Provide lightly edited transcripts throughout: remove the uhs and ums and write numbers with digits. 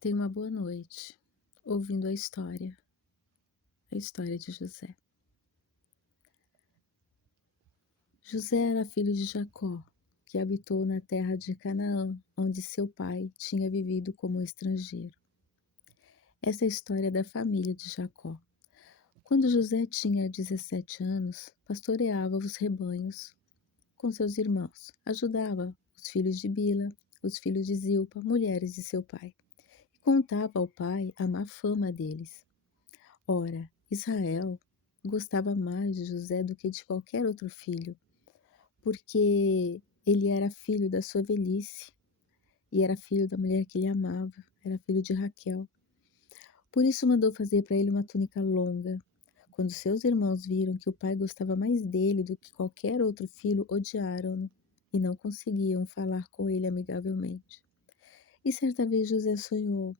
Tenha uma boa noite, ouvindo a história de José. José era filho de Jacó, que habitou na terra de Canaã, onde seu pai tinha vivido como estrangeiro. Essa é a história da família de Jacó. Quando José tinha 17 anos, pastoreava os rebanhos com seus irmãos, ajudava os filhos de Bila, os filhos de Zilpa, mulheres de seu pai, e contava ao pai a má fama deles. Ora, Israel gostava mais de José do que de qualquer outro filho, porque ele era filho da sua velhice e era filho da mulher que ele amava, era filho de Raquel. Por isso mandou fazer para ele uma túnica longa. Quando seus irmãos viram que o pai gostava mais dele do que qualquer outro filho, odiaram-no e não conseguiam falar com ele amigavelmente. E certa vez José sonhou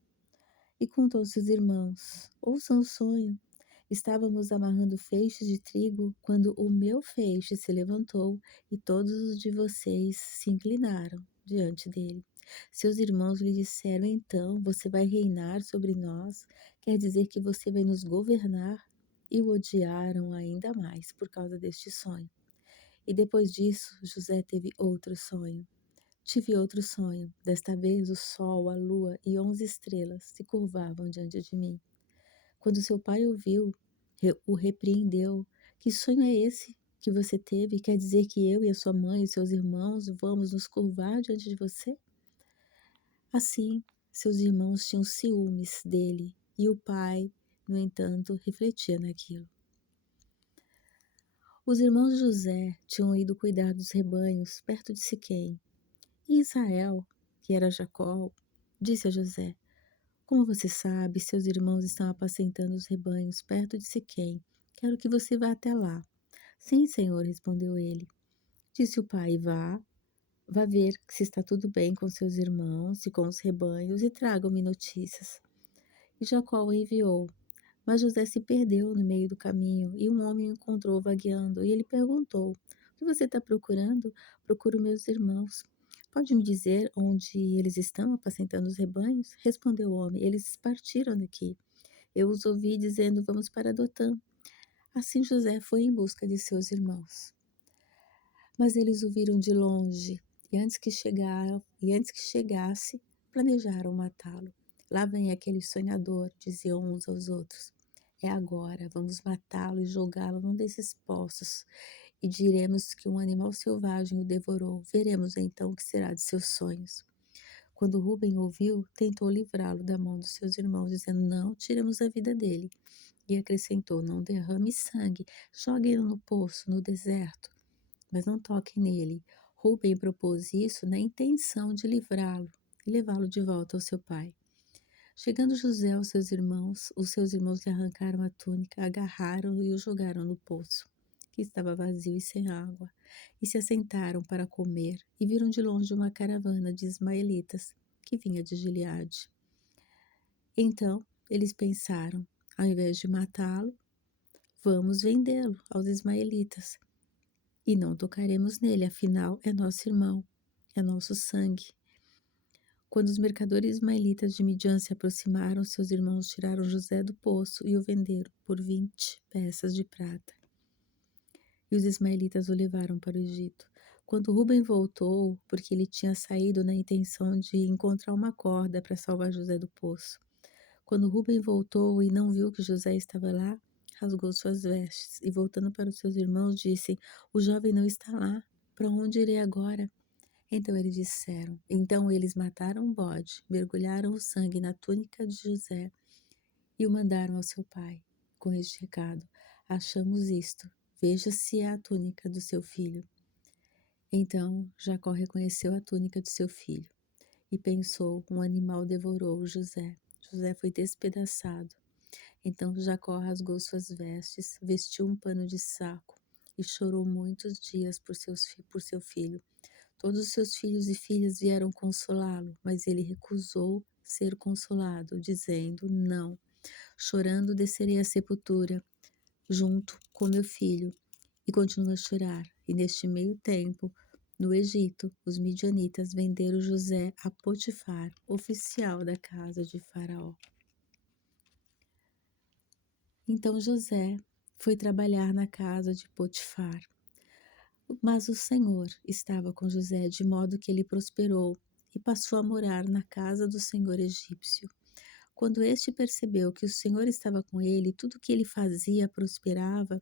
e contou aos seus irmãos: ouçam o sonho. Estávamos amarrando feixes de trigo quando o meu feixe se levantou e todos os de vocês se inclinaram diante dele. Seus irmãos lhe disseram: então você vai reinar sobre nós? Quer dizer que você vai nos governar? E o odiaram ainda mais por causa deste sonho. E depois disso, José teve outro sonho. Tive outro sonho. Desta vez, o sol, a lua e 11 estrelas se curvavam diante de mim. Quando seu pai ouviu, o repreendeu. Que sonho é esse que você teve? Quer dizer que eu e a sua mãe e seus irmãos vamos nos curvar diante de você? Assim, seus irmãos tinham ciúmes dele e o pai, no entanto, refletia naquilo. Os irmãos de José tinham ido cuidar dos rebanhos perto de Siquém. E Israel, que era Jacó, disse a José: como você sabe, seus irmãos estão apacentando os rebanhos perto de Siquém. Quero que você vá até lá. Sim, senhor, respondeu ele. Disse o pai: vá ver se está tudo bem com seus irmãos e com os rebanhos e tragam-me notícias. E Jacó o enviou. Mas José se perdeu no meio do caminho e um homem o encontrou vagueando e ele perguntou: o que você está procurando? Procuro meus irmãos. Pode me dizer onde eles estão apacentando os rebanhos? Respondeu o homem: eles partiram daqui. Eu os ouvi dizendo: vamos para Dotã. Assim José foi em busca de seus irmãos. Mas eles o viram de longe e antes que chegasse, planejaram matá-lo. Lá vem aquele sonhador, diziam uns aos outros. É agora, vamos matá-lo e jogá-lo num desses poços, e diremos que um animal selvagem o devorou. Veremos então o que será de seus sonhos. Quando Rubem ouviu, tentou livrá-lo da mão dos seus irmãos, dizendo: não tiremos a vida dele. E acrescentou: não derrame sangue, jogue-o no poço, no deserto, mas não toque nele. Rubem propôs isso na intenção de livrá-lo e levá-lo de volta ao seu pai. Chegando José aos seus irmãos, os seus irmãos lhe arrancaram a túnica, agarraram-o e o jogaram no poço, que estava vazio e sem água, e se assentaram para comer, e viram de longe uma caravana de ismaelitas que vinha de Gileade. Então eles pensaram: ao invés de matá-lo, vamos vendê-lo aos ismaelitas, e não tocaremos nele, afinal é nosso irmão, é nosso sangue. Quando os mercadores ismaelitas de Midian se aproximaram, seus irmãos tiraram José do poço e o venderam por 20 peças de prata. E os ismaelitas o levaram para o Egito. Quando Rubem voltou, porque ele tinha saído na intenção de encontrar uma corda para salvar José do poço. Quando Rubem voltou e não viu que José estava lá, rasgou suas vestes e, voltando para os seus irmãos, disse: o jovem não está lá. Para onde irei agora? Então eles mataram um bode, mergulharam o sangue na túnica de José e o mandaram ao seu pai, com este recado: achamos isto, veja se é a túnica do seu filho. Então Jacó reconheceu a túnica de seu filho e pensou: um animal devorou José. José foi despedaçado. Então Jacó rasgou suas vestes, vestiu um pano de saco e chorou muitos dias por seu filho. Todos os seus filhos e filhas vieram consolá-lo, mas ele recusou ser consolado, dizendo: não, chorando descerei à sepultura, junto com meu filho, e continua a chorar. E neste meio tempo, No Egito, os midianitas venderam José a Potifar, oficial da casa de Faraó. Então José foi trabalhar na casa de Potifar. Mas o Senhor estava com José, de modo que ele prosperou e passou a morar na casa do senhor egípcio. Quando este percebeu que o Senhor estava com ele, tudo que ele fazia prosperava,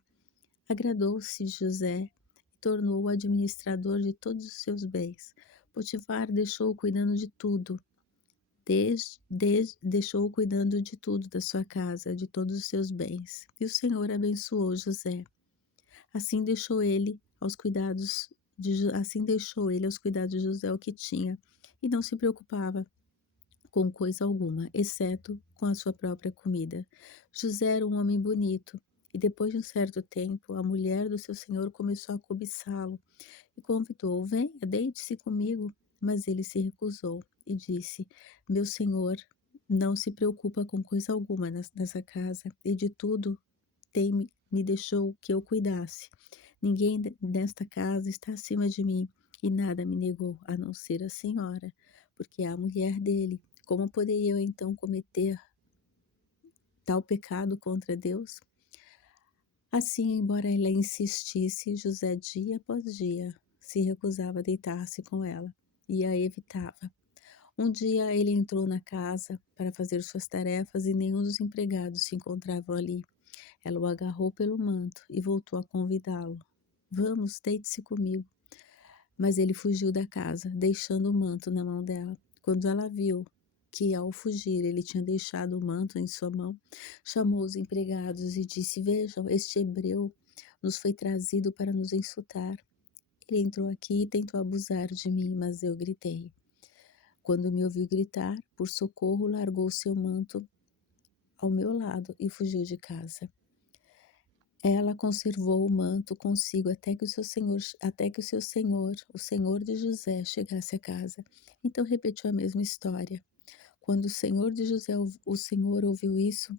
agradou-se de José e tornou-o administrador de todos os seus bens. Potifar deixou-o cuidando de tudo, deixou-o cuidando de tudo da sua casa, de todos os seus bens. E o Senhor abençoou José. Assim deixou ele aos cuidados de José o que tinha, e não se preocupava com coisa alguma, exceto com a sua própria comida. José era um homem bonito, e depois de um certo tempo, a mulher do seu senhor começou a cobiçá-lo e convidou-o: venha, deite-se comigo. Mas ele se recusou e disse: meu senhor não se preocupa com coisa alguma nessa casa, e de tudo me deixou que eu cuidasse. Ninguém nesta casa está acima de mim, e nada me negou, a não ser a senhora, porque é a mulher dele. Como poderia eu então cometer tal pecado contra Deus? Assim, embora ela insistisse, José dia após dia se recusava a deitar-se com ela e a evitava. Um dia ele entrou na casa para fazer suas tarefas e nenhum dos empregados se encontravam ali. Ela o agarrou pelo manto e voltou a convidá-lo. Vamos, deite-se comigo. Mas ele fugiu da casa, deixando o manto na mão dela. Quando ela viu que, ao fugir, ele tinha deixado o manto em sua mão, chamou os empregados e disse: vejam, este hebreu nos foi trazido para nos insultar. Ele entrou aqui e tentou abusar de mim, mas eu gritei. Quando me ouviu gritar por socorro, largou seu manto ao meu lado e fugiu de casa. Ela conservou o manto consigo até que o seu senhor, o senhor de José, chegasse a casa. Então repetiu a mesma história. Quando o senhor de José, o senhor ouviu isso,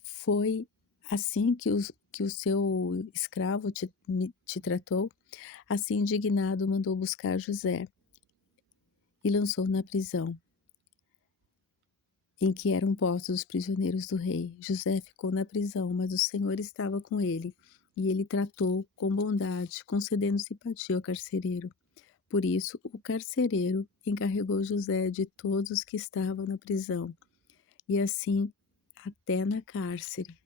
foi assim que o seu escravo te tratou? Assim, indignado, mandou buscar José e lançou na prisão em que eram postos os prisioneiros do rei. José ficou na prisão, mas o Senhor estava com ele, e ele tratou com bondade, concedendo simpatia ao carcereiro. Por isso, o carcereiro encarregou José de todos os que estavam na prisão, e assim, até na cárcere,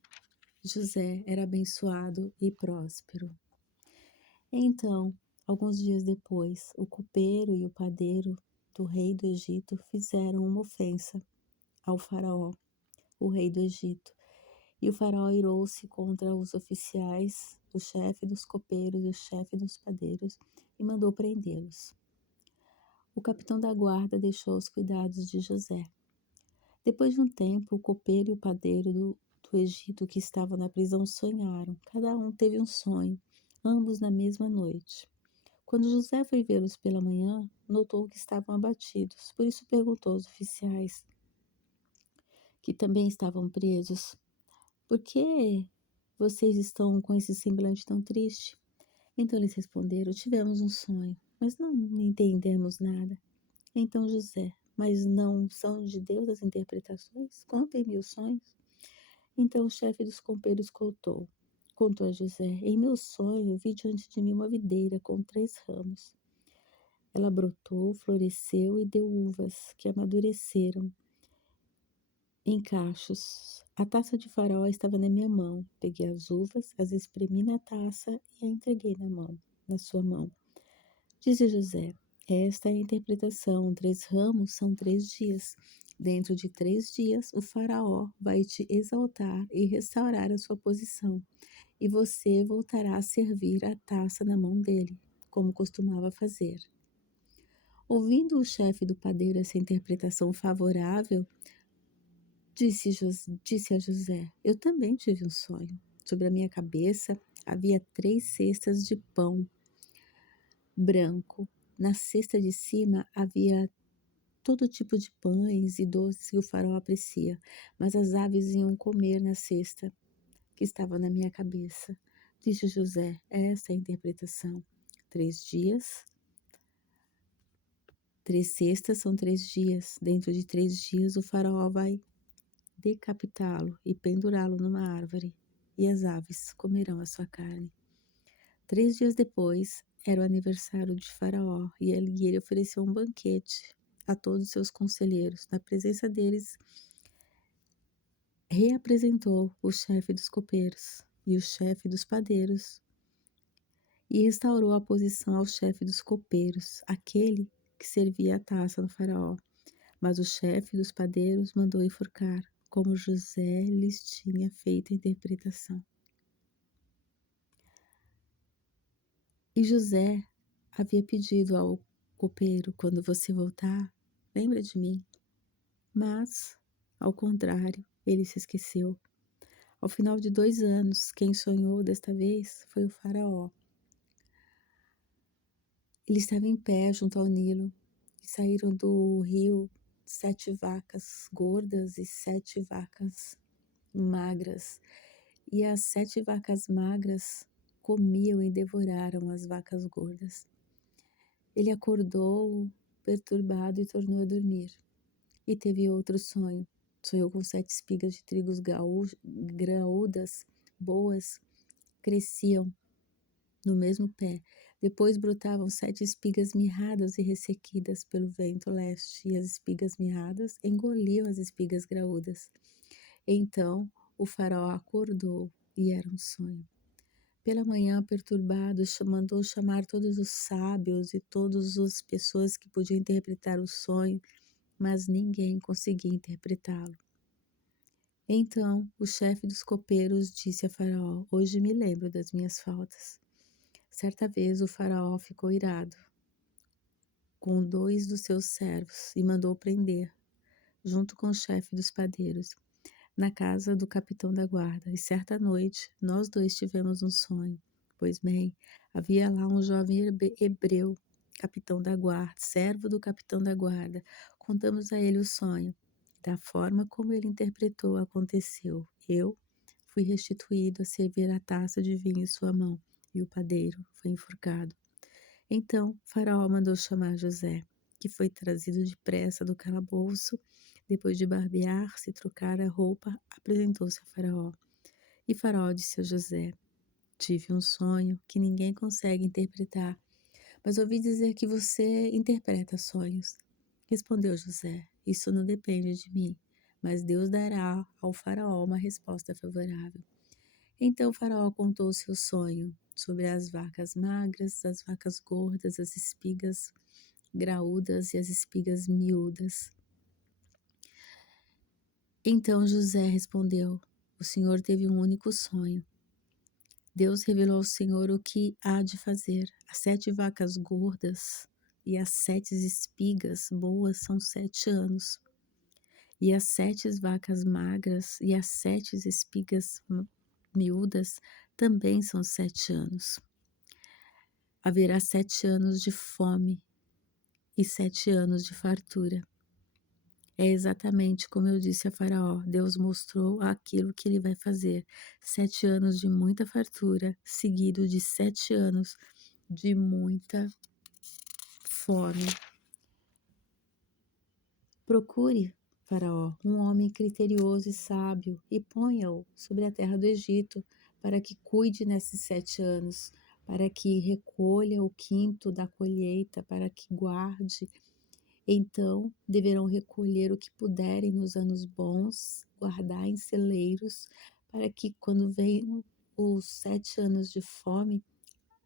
José era abençoado e próspero. Então, alguns dias depois, o copeiro e o padeiro do rei do Egito fizeram uma ofensa ao faraó, o rei do Egito. E o faraó irou-se contra os oficiais, o chefe dos copeiros e o chefe dos padeiros, e mandou prendê-los. O capitão da guarda deixou os cuidados de José. Depois de um tempo, o copeiro e o padeiro do Egito que estavam na prisão sonharam. Cada um teve um sonho, ambos na mesma noite. Quando José foi vê-los pela manhã, notou que estavam abatidos. Por isso perguntou aos oficiais, que também estavam presos: por que vocês estão com esse semblante tão triste? Então eles responderam: tivemos um sonho, mas não entendemos nada. Então José: mas não são de Deus as interpretações? Contem-me os sonhos. Então o chefe dos copeiros contou a José: em meu sonho vi diante de mim uma videira com 3 ramos. Ela brotou, floresceu e deu uvas que amadureceram em cachos. A taça de faraó estava na minha mão. Peguei as uvas, as espremi na taça e a entreguei na sua mão. Disse José: esta é a interpretação. 3 ramos são 3 dias. Dentro de 3 dias, o faraó vai te exaltar e restaurar a sua posição, e você voltará a servir a taça na mão dele, como costumava fazer. Ouvindo o chefe do padeiro essa interpretação favorável, disse a José: eu também tive um sonho. Sobre a minha cabeça havia 3 cestas de pão branco. Na cesta de cima havia todo tipo de pães e doces que o faraó aprecia, mas as aves iam comer na cesta que estava na minha cabeça. Disse José: essa é a interpretação. 3 dias, 3 cestas são 3 dias. Dentro de 3 dias o faraó vai decapitá-lo e pendurá-lo numa árvore, e as aves comerão a sua carne. 3 dias depois era o aniversário de Faraó, e ele ofereceu um banquete a todos os seus conselheiros. Na presença deles, reapresentou o chefe dos copeiros e o chefe dos padeiros, e restaurou a posição ao chefe dos copeiros, aquele que servia a taça do faraó. Mas o chefe dos padeiros mandou enforcar, como José lhes tinha feito a interpretação. E José havia pedido ao copeiro: quando você voltar, lembra de mim. Mas, ao contrário, ele se esqueceu. Ao final de 2 anos, quem sonhou desta vez foi o faraó. Ele estava em pé junto ao Nilo, e saíram do rio 7 vacas gordas e 7 vacas magras. E as 7 vacas magras comiam e devoraram as vacas gordas. Ele acordou perturbado e tornou a dormir. E teve outro sonho. Sonhou com 7 espigas de trigos graúdas, boas, cresciam no mesmo pé. Depois brotavam 7 espigas mirradas e ressequidas pelo vento leste, e as espigas mirradas engoliam as espigas graúdas. Então o faraó acordou, e era um sonho. Pela manhã, perturbado, mandou chamar todos os sábios e todas as pessoas que podiam interpretar o sonho, mas ninguém conseguia interpretá-lo. Então o chefe dos copeiros disse a Faraó: hoje me lembro das minhas faltas. Certa vez o faraó ficou irado com 2 dos seus servos e mandou prender, junto com o chefe dos padeiros, na casa do capitão da guarda. E certa noite nós 2 tivemos um sonho. Pois bem, havia lá um jovem hebreu, capitão da guarda, servo do capitão da guarda. Contamos a ele o sonho. Da forma como ele interpretou, aconteceu. Eu fui restituído a servir a taça de vinho em sua mão, e o padeiro foi enforcado. Então Faraó mandou chamar José, que foi trazido depressa do calabouço. Depois de barbear-se e trocar a roupa, apresentou-se a Faraó. E Faraó disse a José: tive um sonho que ninguém consegue interpretar, mas ouvi dizer que você interpreta sonhos. Respondeu José: isso não depende de mim, mas Deus dará ao faraó uma resposta favorável. Então o faraó contou o seu sonho sobre as vacas magras, as vacas gordas, as espigas graúdas e as espigas miúdas. Então José respondeu: o Senhor teve um único sonho. Deus revelou ao Senhor o que há de fazer. As 7 vacas gordas e as 7 espigas boas são 7 anos. E as 7 vacas magras e as 7 espigas miúdas também são 7 anos. Haverá 7 anos de fome e 7 anos de fartura. É exatamente como eu disse a Faraó. Deus mostrou aquilo que ele vai fazer. 7 anos de muita fartura, seguido de 7 anos de muita fome. Procure, Faraó, um homem criterioso e sábio, e ponha-o sobre a terra do Egito, para que cuide nesses 7 anos, para que recolha o quinto da colheita, para que guarde. Então deverão recolher o que puderem nos anos bons, guardar em celeiros, para que quando venham os 7 anos de fome,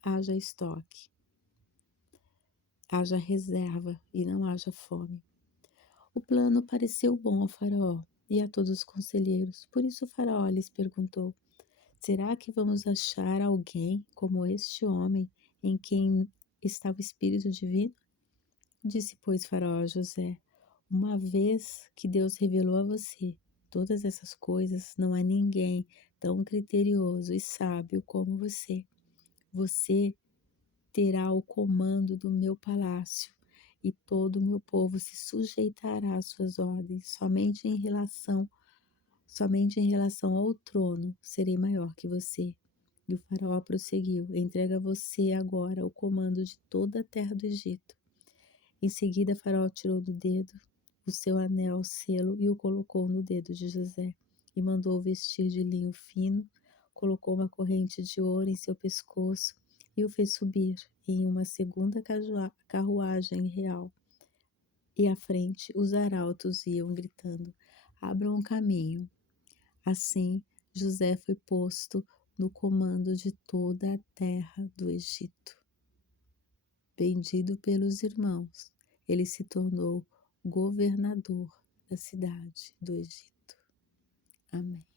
haja estoque, haja reserva e não haja fome. O plano pareceu bom ao faraó e a todos os conselheiros. Por isso o faraó lhes perguntou: será que vamos achar alguém como este homem em quem está o Espírito Divino? Disse, pois, Faraó a José: uma vez que Deus revelou a você todas essas coisas, não há ninguém tão criterioso e sábio como você. Você terá o comando do meu palácio, e todo o meu povo se sujeitará às suas ordens. Somente em relação ao trono serei maior que você. E o faraó prosseguiu: entrega a você agora o comando de toda a terra do Egito. Em seguida, Faraó tirou do dedo o seu anel, selo, e o colocou no dedo de José, e mandou vestir de linho fino, colocou uma corrente de ouro em seu pescoço e o fez subir em uma segunda carruagem real. E à frente os arautos iam gritando: Abram um caminho. Assim, José foi posto no comando de toda a terra do Egito. Vendido pelos irmãos, ele se tornou governador da cidade do Egito. Amém.